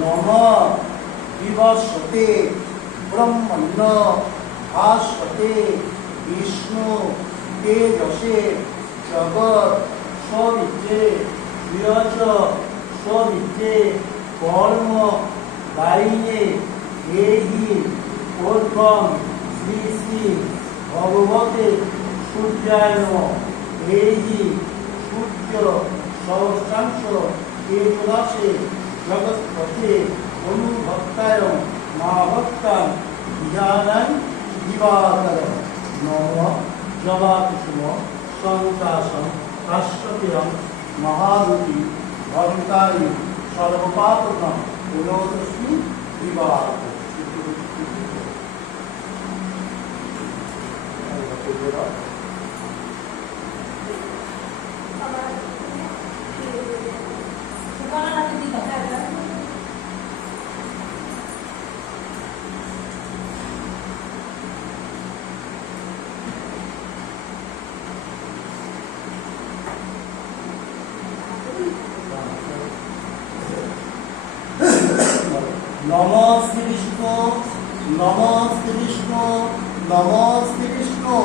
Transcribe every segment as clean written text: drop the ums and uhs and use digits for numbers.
নম বিবস্বতে ব্রহ্মণ্য ভাস্বতে বিষ্ণু তেজসে জগৎ সবিদ্যে বিরচ সবিদ্যে কর্ম গাইনে দেহি ঊর্ধ্বং শ্রী শ্রী ভগবতে সূর্যায় নমঃ। দেহি সূর্য সহস্রাংশ তেজসে জগৎপথে অনুভক্তায় মহাভক্তাং বিজানান দিবাকরং। নম জবাকুসুম সংকাশং কাশ্যপেয়ং মহারুতি ঘণ্টারি সর্বপাতকং পুনোদস্মি দিবাকরং। নম শ্রী বিষ্ণু নম শ্রী বিষ্ণু নম শ্রী বিষ্ণু।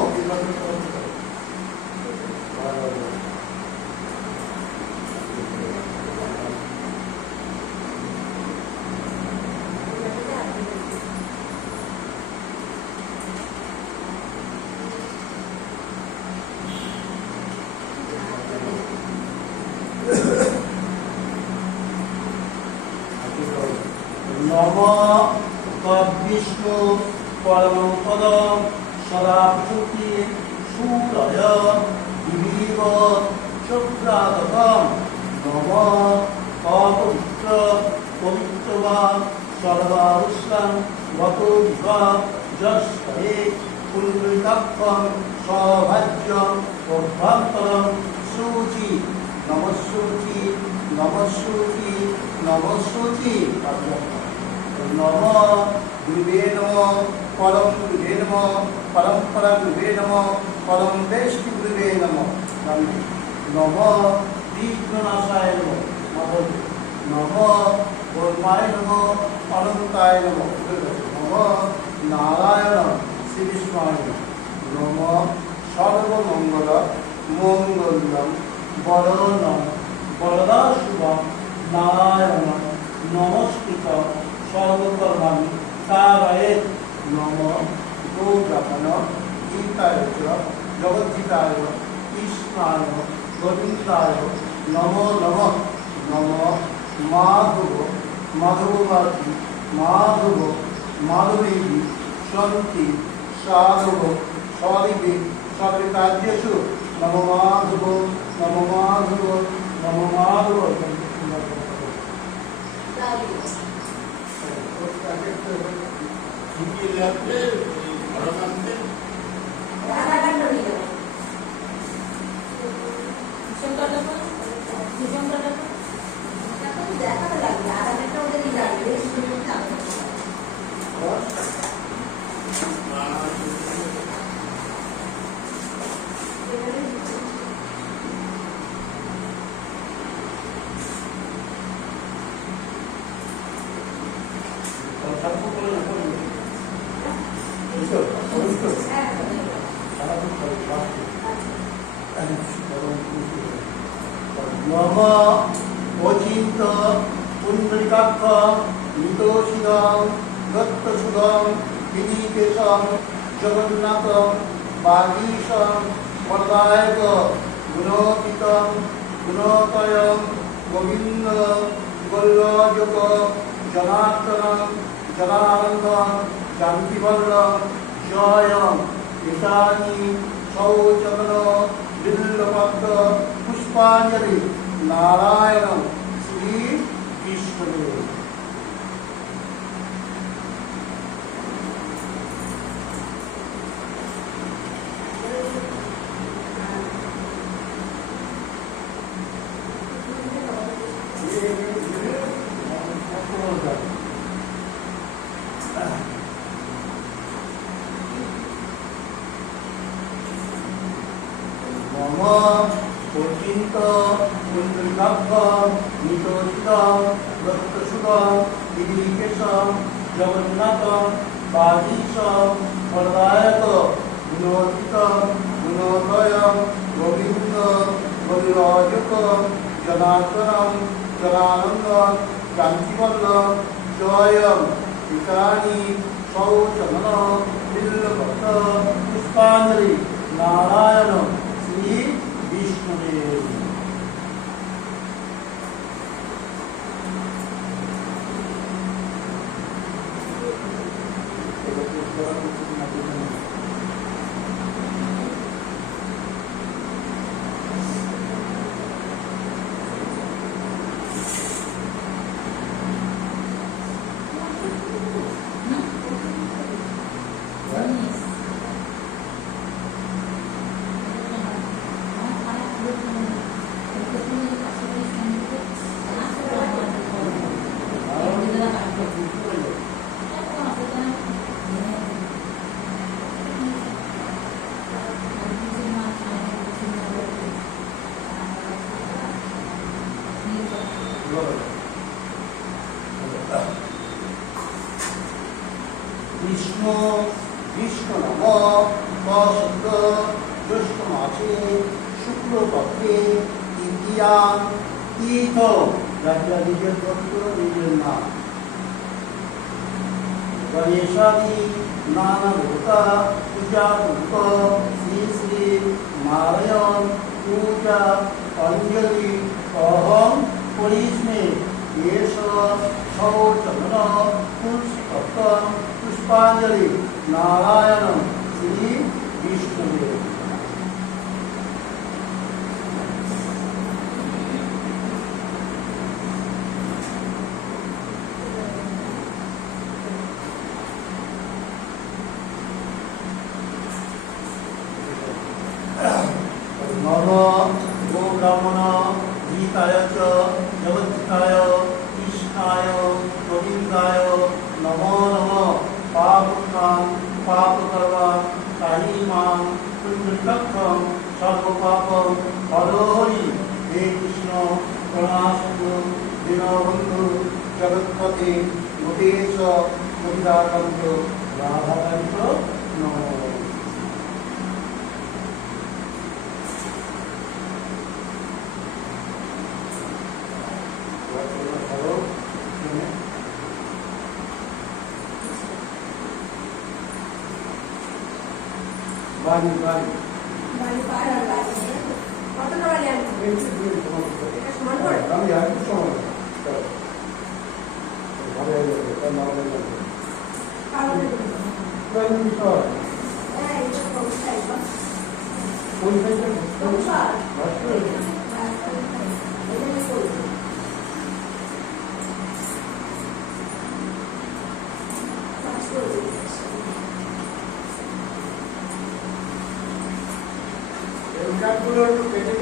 নম তদ্বিষ্ণু পরমং পদং সদাপ্রতি সুরয় দিবিব চক্রাদকং। নম অপবিত্র পবিত্রবান সর্বাবস্থান গত বিভা যস্করে পুণ্ডিতাক্ষং সভাজ্যং অভ্যন্তরং শুচি নমঃশুচি নমঃশুচি নমঃশুচি। নম গুরুবে নমঃ পরম গুরুবে নমঃ পরম্পরা গুরুবে নমঃ পরম বেষ্টি গুরুবে নমঃ। নম বিঘ্ননাশায় নমঃ। নম ব্রহ্মায় নমঃ অনন্তায় নমঃ। নম নারায়ণ শ্রী বিষ্ণায় নমঃ। নম সর্বমঙ্গল মঙ্গলম বরণম বরদা শুভম নারায়ণ নমস্কৃত সর্বকর্মাণি কারয়ে। নম গৌরাহণ গীতায় জগদ্গীতায় কৃষ্ণায় গোবিন্দায় নমো নমঃ। নম মাধব মাধববাদী মাধব মাধবী সন্তি সাধব সদিবে সর্বকার্যেষু নম মাধব নম মাধব নম মাধব। নম অচিন্ত পুণ্ডরিকাক্ষ নিতোষিদং দত্তসুদং বিনীকেশং জগন্নাথং বাগীশং বরদায়ক গুণোপিতং গুণতয়ং গোবিন্দ গোল্লযোগ জনার্দনং জনানন্দং জান্তিবল্লং জয়ং ঈশানী সৌচন্দন বিল্লপত্র পুষ্পাঞ্জলি নারায়ণ শ্রী বিষ্ণুদেব। নম অচিন্ত পুণ্ডরিকাক্ষ নিতোষিতং দত্তসুদং বিধিকেশম জগন্নাথম বাগীশম বলদায়ক গুণোদিতম গুণোদয়ম গোবিন্দ গরিরাজকম জনার্দনম জনানন্দম জানকীবল্লম জয়ম পিতানি সৌচমন বিল্লভক্ত পুষ্পাঞ্জলি নারায়ণ শ্রী বিষ্ণুদেব। বিষ্ণু বিষ্ণু নাম শব্দ জ্যৈষ্ঠ মাসে শুক্লপক্ষে তৃতীয়াং তীর্থ, যারা নিজের গোত্র নিজের নাম গণেশাদি নানা দেবতা পূজা পূর্ব শ্রী শ্রী নারায়ণ পূজা অঞ্জলি অহং পরিস্মে এষ সৌচমন পুষ্পম পুষ্পাঞ্জলি নারায়ণ শ্রী বিষ্ণুদেব। নম গো ব্রাহ্মণ গীতায় চ জগৎকায় কৃষ্ণায় গোবিন্দায় নমো নমঃ। পাপকাং পাপকর্মাং কাহিমাং পুণ্যক্ষম সর্বপাপম হরি। হে কৃষ্ণ করুণাসিন্ধু দীনবন্ধু জগৎপতে গোপেশ গোবিন্দাকান্ত রাধাকান্ত নমঃ। বাড়ি বাড়ি বাড়ি পার আর বাড়ি কতটা বাড়ি আনছো? এটা সমান করে আমি আর কিছু সময় ভালো হয়ে যাবে তার নাম হয়ে কালো দেবো। হ্যাঁ এটা কমসাই বা কোন সাইজের কমসা ভাস্কর এটা আমি করি ভাস্কর এই কাঠগুলো একটু কেটে